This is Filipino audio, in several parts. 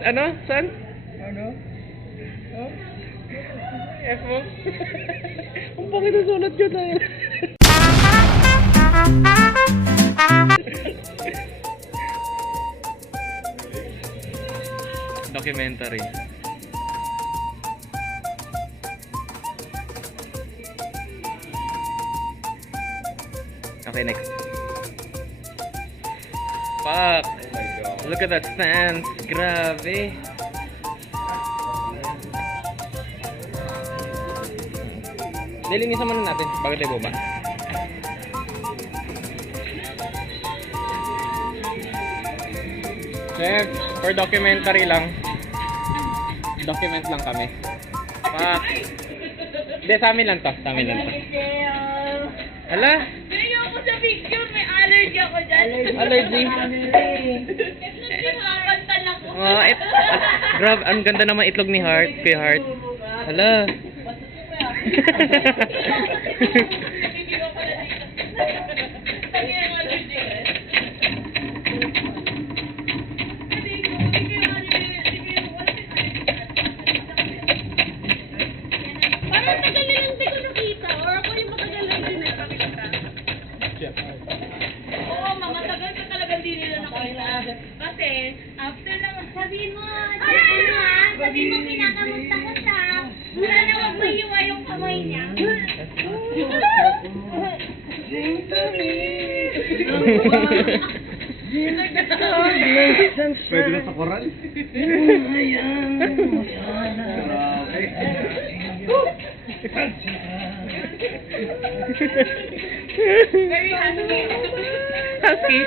Ano? Saan? Ano? Oh? F mo? Ang pangit ang sulat yun tayo. Documentary. Okay, next. Fuck! Oh my God. Look at that stance. Grabe. Lilinisan muna natin bago tayo bumaba. Chef, for documentary lang. Document lang kami. Fuck. Hindi, sa amin lang to. Sa amin lang to. Hala? Bigyan ako sa video, may allergy ako dyan. Allergy? Kasi makakantan ako. Oh, grab, ang ganda naman itlog ni Heart, kay Heart. Hala. Hindi ko pala dito. Pagi ang allergy eh. Parang tagal na lang di ko nakita. Or ako yung matagal lang din nakakita. Oo, matagal ko talaga hindi nila nakita. Kasi, after naman, sabihin mo, sabihin mo kinakamusta ko siya. Mula na wag mahiwa yung kamay niya. Pwede na sa koral? Very husky. Husky?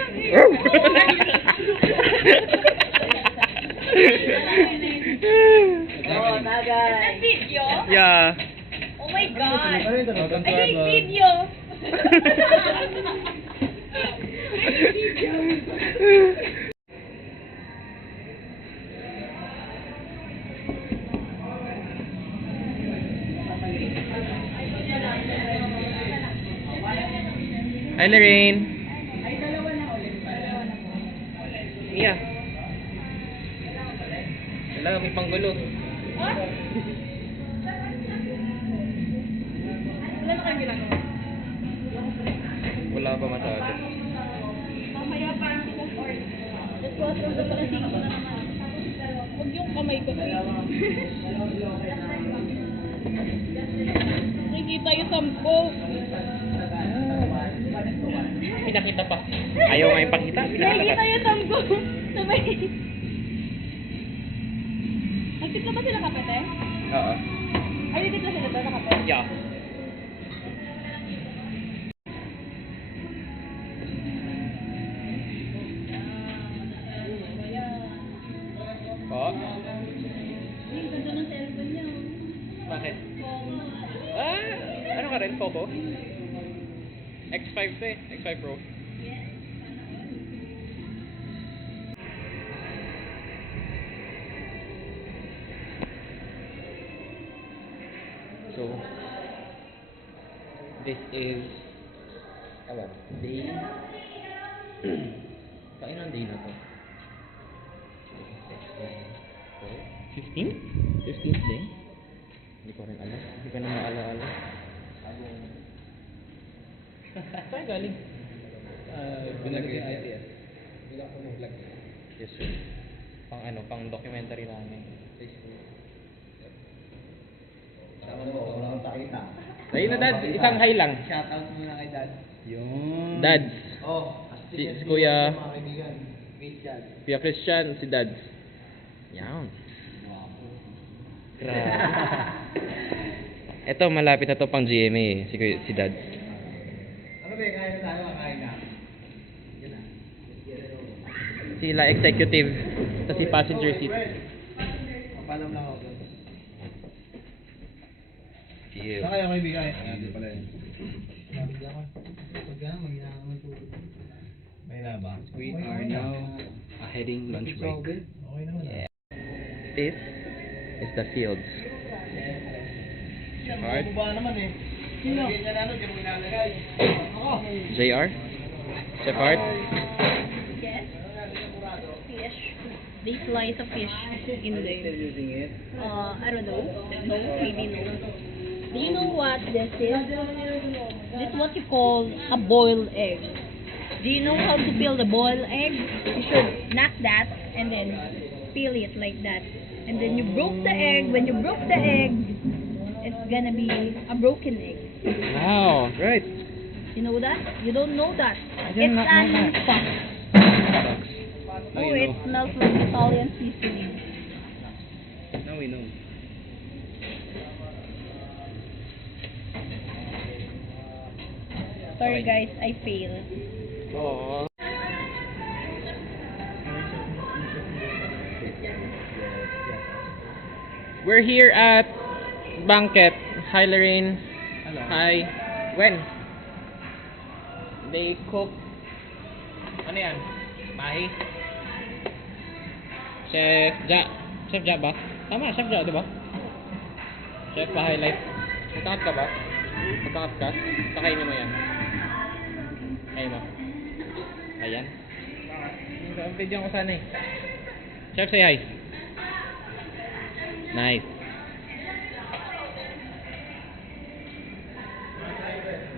Oh, nagay. Video? Yeah. Oh my God. I hate video. Hi, Lorraine. Yeah. Wala, may panggulo. Wala na kayong ginagawa. Wala pa masyado. Mamaya parang support. Just go through the plastic na naman. Huwag yung kamay ko. Nakikita yung sampo. Pinakita pa. Ayaw nga ipakita. Pinakita Nakikita pa. yung sampo. Sabay. Nagtitla ba sila kapete? Oo. Ay, nagtitla sila doon na kapete? Yeah. Po? Yung ganda ng cellphone niya. Bakit? Ano ka rin? Poco? X5 to eh. X5 Pro. So, this is day kailan day na to? 15? 15th day? Hindi ko rin alam. Hindi ko na maalaala. Saan galing? Binag sa ITS. Bilang ko ng vlog. Yes sir. Pang documentary namin. Tama mo, wala kang pakita. Ayun na dad, isang hi lang. Shoutout muna kay Dad. Yun. Dads. Oh, Si Kuya. mga kaibigan. Meet Dad. Kuya Christian, si Dads. Yan. Grabe. Ito, malapit na to pang GMA eh, si Dads. Ano ba, kaya na tayo, kakain na. Yan na. Sila executive, tapos si passenger seat. Papalam lang ako doon. Ew. Saan kayo kaibigan? Ayan, di pala yun. Lapit lang ako. Pag gano'n, mag-ina naman tulog. May na ba? We are now heading lunch break. Okay naman. Yeah. This is the fields. Hard. Bumaba naman eh. Sino? Ganyan ano, di mo inalagay. Ako. JR? Chef Hart? Yes. Fish. they slice a fish in there. I don't know. No, maybe no. Do you know what this is? This is what you call a boiled egg. Do you know how to peel the boiled egg? You should knock that and then peel it like that. And then you broke the egg. When you broke the egg, it's gonna be a broken egg. Wow, great. You know that? You don't know that. did It's not know an that. stock. Now Oh, you it know. smells like Italian seasoning. Now we know. Sorry Okay. guys, I failed. Oh. We're here at Banquet. Hi, Lorraine. Hello. Hi. When? They cook. Ano yan? Mahi? Chef Ja. Chef Ja ba? Tama, Chef Ja, di ba? Chef pa-highlight. Magkakat ka ba? Magkakat ka? Kakainin mo yan. Kain mo. Ayan. Ang video ko sana eh. Chef, say hi. Nice.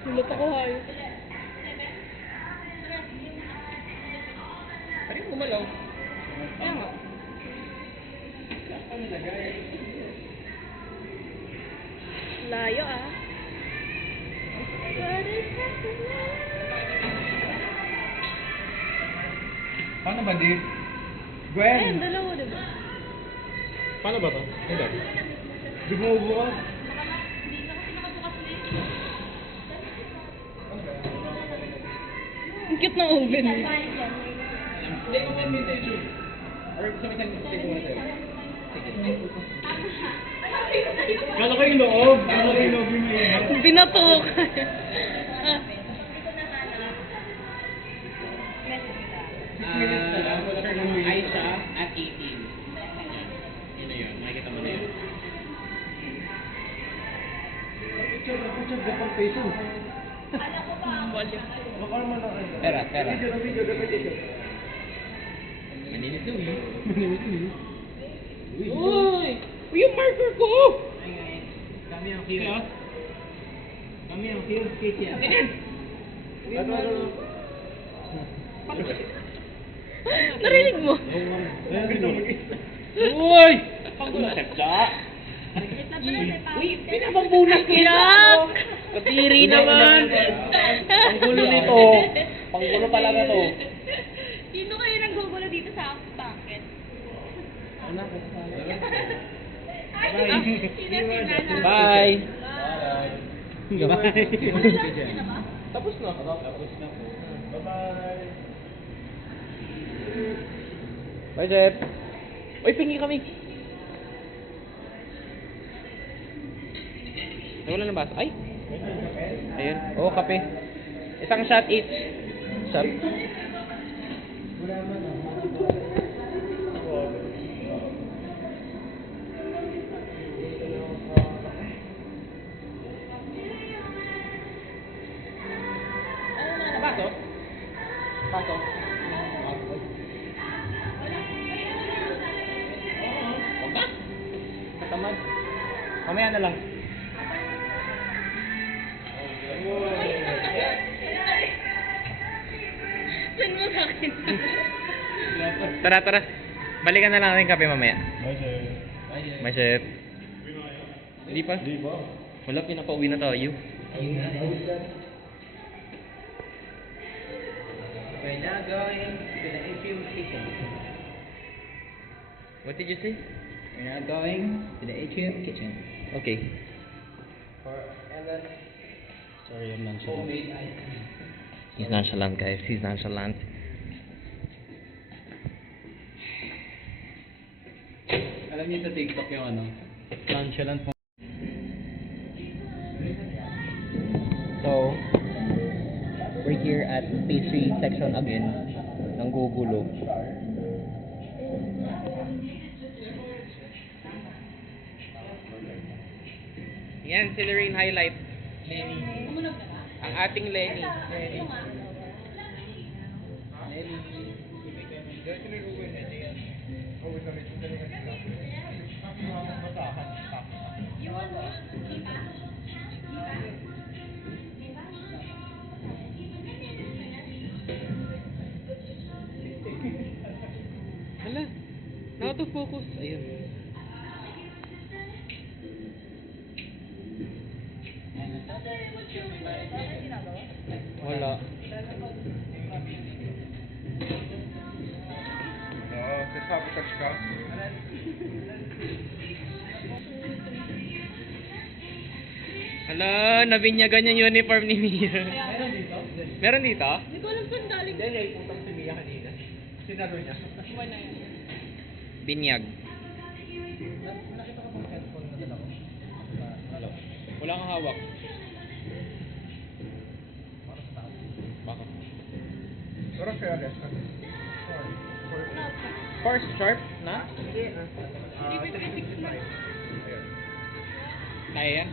Sulit ako hayo. Pwede mo gumalaw. Kaya nga. Layo ah. Paano ba, Dave? Ayun, Gwen! dalawa diba? Paano ba to? Hindi. Di mo bukas? Ang cute ng oven. Hindi ko may tissue. Or gusto mo isang tissue muna sa'yo? Sige. Kala ko yung loob. Kala ko yung loob yung may Binatok. Aisha at 18. Yun na yun. Makikita mo na yun. Picture, gapang peso. Baka naman ako. Pera. Video, dapat video. Maninis Louie. Uy! Uy! Uy, yung marker ko! Kami ang cute. Kami ang cute kitchen. Ano? Narinig mo? Uy! Panggulo, Chef Ja! Uy, pinapambunas ko Irak! Katiri naman! Panggulo nito. Panggulo talaga to. Sino kayo nanggugulo dito sa bucket? Bye! Bye. Tapos na. Bye-bye. Bye, Chef. Uy, pingi kami. Wala na ba? Ay! Ayun. Oo, kape. Isang shot each. Shot. Baso? Baso? Huwag ka? Katamad. Mamaya na lang. Saan mo sa akin? Tara. Balikan na lang natin kape mamaya. Bye, sir. Bye, Chef. Hindi pa? Di ba? Wala, pinapauwi na tayo. We're now going to the atrium kitchen. What did you say? We're now going to the atrium kitchen. Okay. For Ellen Sorry, I'm nonchalant. homemade items. He's nonchalant, guys. He's nonchalant. Alam niyo sa TikTok yung ano? Nonchalant mo. So, we're here at pastry section again ng gugulo. Yan, si Lorraine highlight. Lenny. Ang ating Lenny. gamitin talaga nila. Tapos mga basahan. Hala, out of focus. Ayun. Wala. Oo, sasabotage ka. Hala, nabinyagan yung uniform ni Mia. Meron dito? Meron dito? Hindi ko alam saan galing. Hindi, may putang si Mia kanina. Sinaro niya. Wala yan. Binyag. Nakita ko bang cellphone na dala ko? Hello? Wala kang hawak. Para sa taas. Bakit? Pero fearless ka. Force sharp na? Hindi, 365. Ayun. Kaya yan?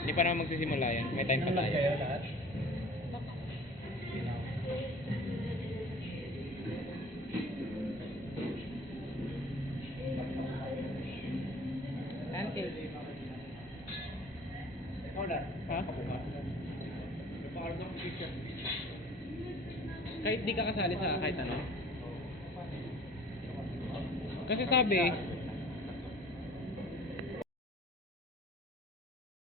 Hindi pa naman magsisimula yan. May time pa tayo. lahat? Until. Ikaw na. Ha? Nagpakaroon ng picture. Kahit di ka kasali sa kahit ano? Kasi sabi,